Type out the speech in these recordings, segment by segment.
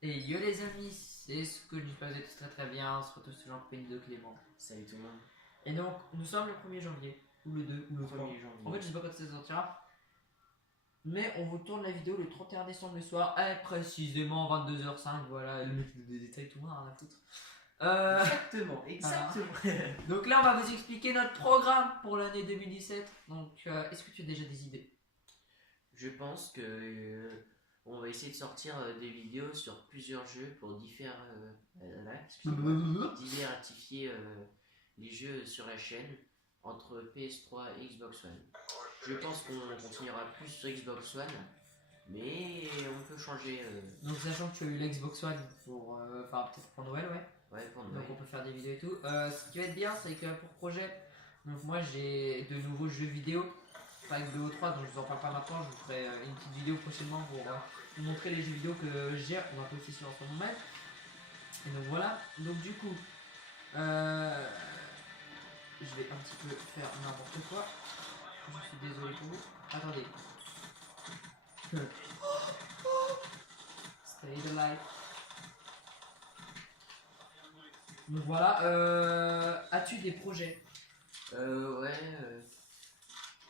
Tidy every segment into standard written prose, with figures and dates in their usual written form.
Et yo les amis, c'est ce que je faisais très très bien, on se retrouve toujours en compagnie de Clément. Salut tout le monde. Et donc, nous sommes le 1er janvier, ou le 2, ou le 3. 1er janvier. En fait, je sais pas quand ça sortira. Mais on vous tourne la vidéo le 31 décembre le soir, précisément 22h05, voilà, le mec des détails, tout le monde a rien à foutre. Exactement. Donc là, on va vous expliquer notre programme pour l'année 2017. Donc, est-ce que tu as déjà des idées? Je pense que on va essayer de sortir des vidéos sur plusieurs jeux pour diversifier les jeux sur la chaîne entre PS3 et Xbox One. Je pense qu'on continuera plus sur Xbox One, mais on peut changer. Donc, sachant que tu as eu la Xbox One pour, peut-être pour Noël, ouais. Ouais, pour Noël. Donc on peut faire des vidéos et tout. Ce qui va être bien, c'est que pour projet, donc moi j'ai de nouveaux jeux vidéo, pas avec BO3, donc je vous en parle pas maintenant. Je vous ferai une petite vidéo prochainement pour vous montrer les jeux vidéo que j'ai. On va aussi sur en ce moment même. Et donc voilà. Donc du coup, je vais un petit peu faire n'importe quoi. Je suis désolé pour vous. Attendez. Stay alive. Donc voilà, as-tu des projets?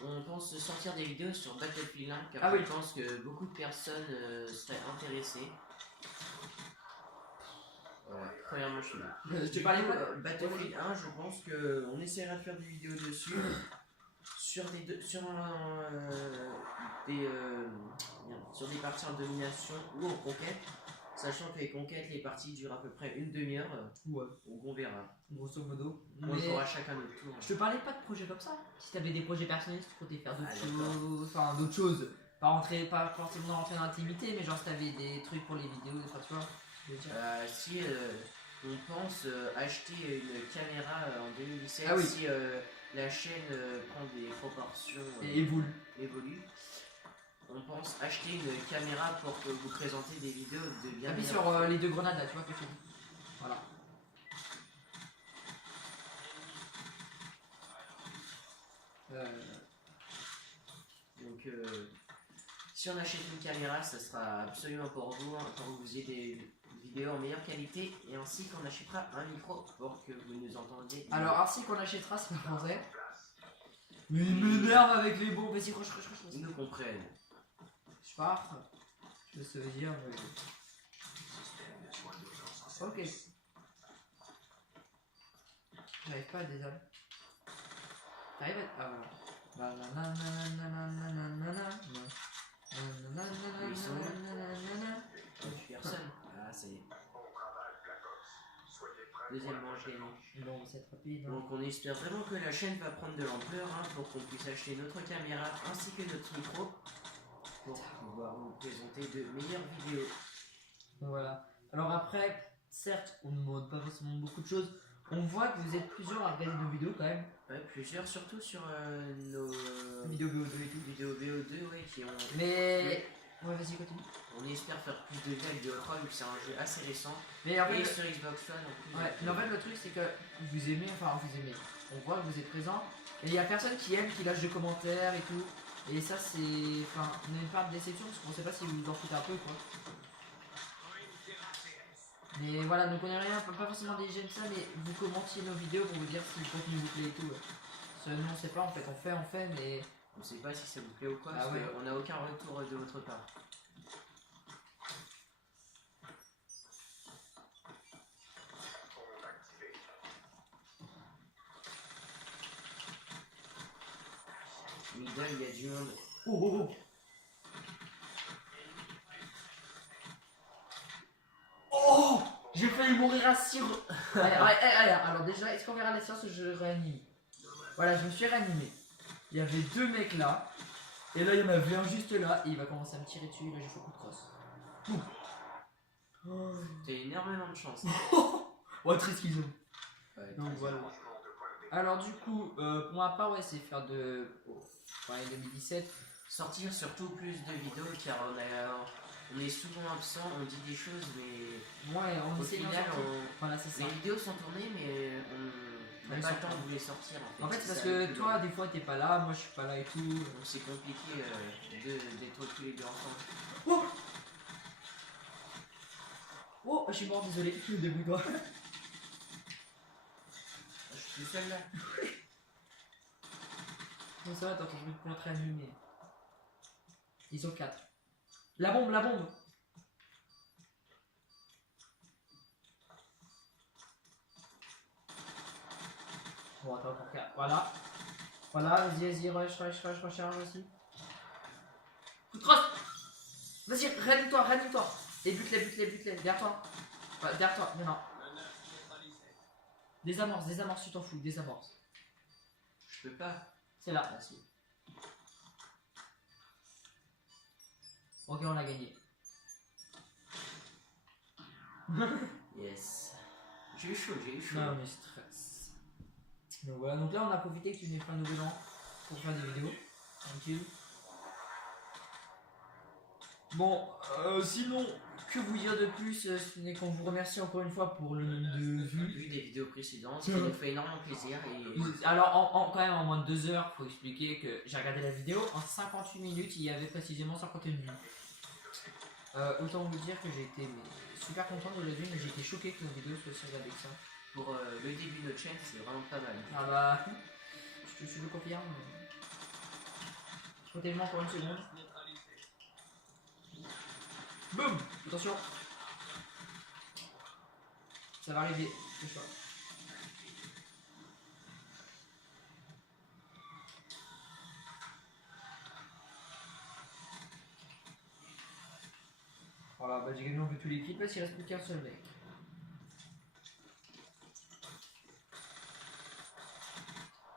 On pense sortir des vidéos sur Battlefield 1 car je pense que beaucoup de personnes seraient intéressées. Voilà, premièrement je suis là. Je te parlais pas Battlefield 1, je pense qu'on essaiera de faire des vidéos dessus. Sur des parties en domination ou en conquête. Sachant que les conquêtes, les parties durent à peu près une demi-heure. Ouais. Donc on verra. Grosso modo. On jouera chacun notre tour. Je te parlais pas de projets comme ça. Si t'avais des projets personnels, tu comptais faire d'autres choses. Enfin, d'autres choses. Pas forcément rentrer dans l'intimité, mais genre si t'avais des trucs pour les vidéos, enfin tu vois. Si on pense acheter une caméra en 2017, ah oui. Si la chaîne prend des proportions et évolue. On pense acheter une caméra pour vous présenter des vidéos de bien. Appuie sur les deux grenades là, tu vois que je te dis. Voilà. Donc, si on achète une caméra, ça sera absolument pour vous, pour que vous ayez des vidéos en meilleure qualité, et ainsi qu'on achètera un micro pour que vous nous entendiez. Alors, ainsi qu'on achètera, c'est pas français. Mais il m'énerve avec les bons. Vas-y, croche. Ils nous comprennent. Je pars. Je sais dire. Ok. J'arrive pas à désarmer. T'arrives à. Ah voilà. Personne. Ah, c'est. Deuxième manche gagnée. Bon, c'est rapide. Hein. Donc on espère vraiment que la chaîne va prendre de l'ampleur pour qu'on puisse acheter notre caméra ainsi que notre micro pour pouvoir vous présenter de meilleures vidéos. Voilà. Alors après, certes, on ne demande pas forcément beaucoup de choses. On voit que vous êtes plusieurs à regarder nos vidéos quand même. Ouais, plusieurs, surtout sur nos vidéos VO2 et tout. Vidéos VO2, ouais, qui ont. Mais. Ouais, vas-y, continue. On espère faire plus de vues avec VO3 vu que c'est un jeu assez récent. Mais en fait, sur Xbox One en plus. Ouais, mais en fait, le truc c'est que vous aimez, on voit que vous êtes présent. Et il y a personne qui aime, qui lâche des commentaires et tout. Et ça, c'est. Enfin, on a une part de déception parce qu'on sait pas si vous vous en foutez un peu quoi. Mais voilà, donc on est rien, pas forcément des j'aime ça, mais vous commentiez nos vidéos pour vous dire si le contenu vous plaît et tout. Nous on sait pas en fait, on fait, mais. On sait pas si ça vous plaît ou quoi, parce qu'on n'a aucun retour de votre part. Middle, il y a du monde. Oh. Oh, j'ai failli mourir à 6. allez, alors déjà, est-ce qu'on verra la séance où je réanime? Voilà, je me suis réanimé. Il y avait deux mecs là. Et là, il y en avait un juste là. Et il va commencer à me tirer dessus. Là, j'ai fait coup de crosse. T'as énormément de chance. Ouais, très schizo. Ouais, donc voilà. Alors, du coup, pour ma part, ouais, c'est faire de. Ouais, 2017. Sortir surtout plus de vidéos car on est souvent absent, on dit des choses, mais ouais, au final, voilà, c'est ça. Les vidéos sont tournées, mais on n'a pas le temps de vous les sortir. En fait, c'est parce que toi, des fois, t'es pas là, moi, je suis pas là et tout. Donc c'est compliqué d'être tous les deux ensemble. Oh, je suis mort, désolé. Débrouille-toi. Je suis tout seul là. Non, ça va, t'as ton bruit de pointe réanimé. Ils sont 4. La bombe, la bombe. Bon, attends, pour 4. Voilà. Voilà, vas-y, recharge aussi. Coup de crosse. Vas-y, réanime-toi. Et bute-les. Derrière toi. Ouais, derrière toi, maintenant. Désamorce, tu t'en fous, désamorce. Je peux pas. C'est là. Ah, si. Ok, on l'a gagné. Yes. J'ai eu chaud. Non, mais stress. Donc voilà, donc là on a profité que tu venais faire un nouvel an pour faire des vidéos. Tranquille. Bon, sinon, que vous dire de plus, ce n'est qu'on vous remercie encore une fois pour le nombre de vues. Vu des vidéos précédentes, qui nous fait énormément plaisir. Et... Alors, quand même, en moins de 2 heures, faut expliquer que j'ai regardé la vidéo, en 58 minutes, il y avait précisément 51 vues. Autant vous dire que j'ai été super content d'aujourd'hui, mais j'ai été choqué que nos vidéos soient aussi regardées que ça. Pour le début de notre chaîne, c'est vraiment pas mal. Ah bah, je le confirme. Protège-moi encore une seconde. Boum! Attention! Ça va arriver, c'est ça. Voilà, bah j'ai gagné un peu tous les clips parce qu'il reste plus qu'un seul mec.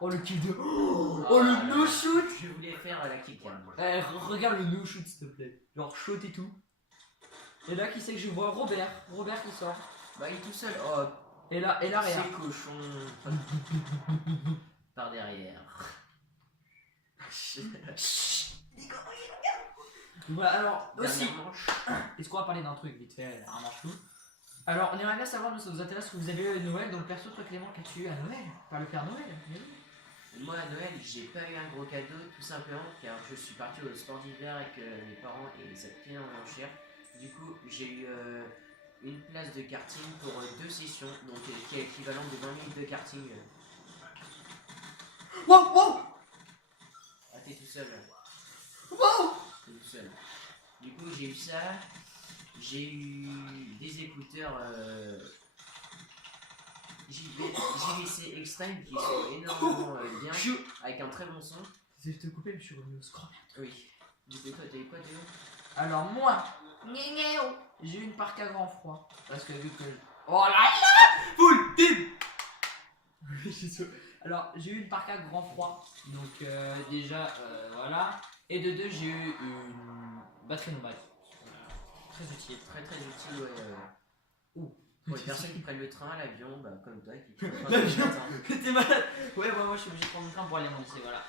Oh le kill de... Oh le no shoot! Je voulais faire la kickcam. Regarde le no shoot s'il te plaît. Genre shoot et tout. Et là qui c'est que je vois Robert qui sort. Bah il est tout seul. Oh, et là rien. c'est cochon. Par derrière. Voilà, alors aussi, Dernière manche. est-ce qu'on va parler d'un truc vite fait, un manche flou. Alors on aimerait bien savoir, nous ça vous intéresse, que vous avez eu à Noël, donc perso toi Clément, qu'as-tu eu à Noël? Par le Père Noël, mais oui. Moi à Noël, j'ai pas eu un gros cadeau, tout simplement car je suis parti au sport d'hiver avec mes parents et ça coûte énormément cher. Du coup, j'ai eu une place de karting pour 2 sessions, donc qui est équivalent de 20 minutes de karting. Wow! Ah, t'es tout seul là. Wow! T'es tout seul. Du coup, j'ai eu ça. J'ai eu des écouteurs JVC Extreme qui sont énormément bien, avec un très bon son. Je te couper, mais je suis revenu au scrum. Oui. Et toi, t'as eu quoi, Théo? Alors moi, j'ai eu une parka grand froid. Parce que vu que... Oh là là! Full team! Alors j'ai eu une parka grand froid. Donc déjà, voilà. Et de 2, j'ai eu une batterie nomade. Très utile. Très utile, ouais. Ouh. Pour les personnes qui prennent le train, l'avion, bah, comme toi, qui prennent L'avion. T'es malade? Ouais, moi je suis obligé de prendre le train pour aller à mon lycée, voilà.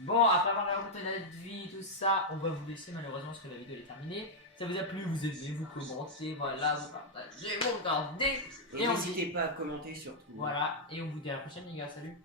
Bon, après avoir raconté notre vie, tout ça, on va vous laisser malheureusement parce que la vidéo est terminée. Ça vous a plu, vous aimez, vous commentez, voilà, vous partagez, vous regardez. Et n'hésitez pas à commenter surtout. Voilà, et on vous dit à la prochaine les gars, salut.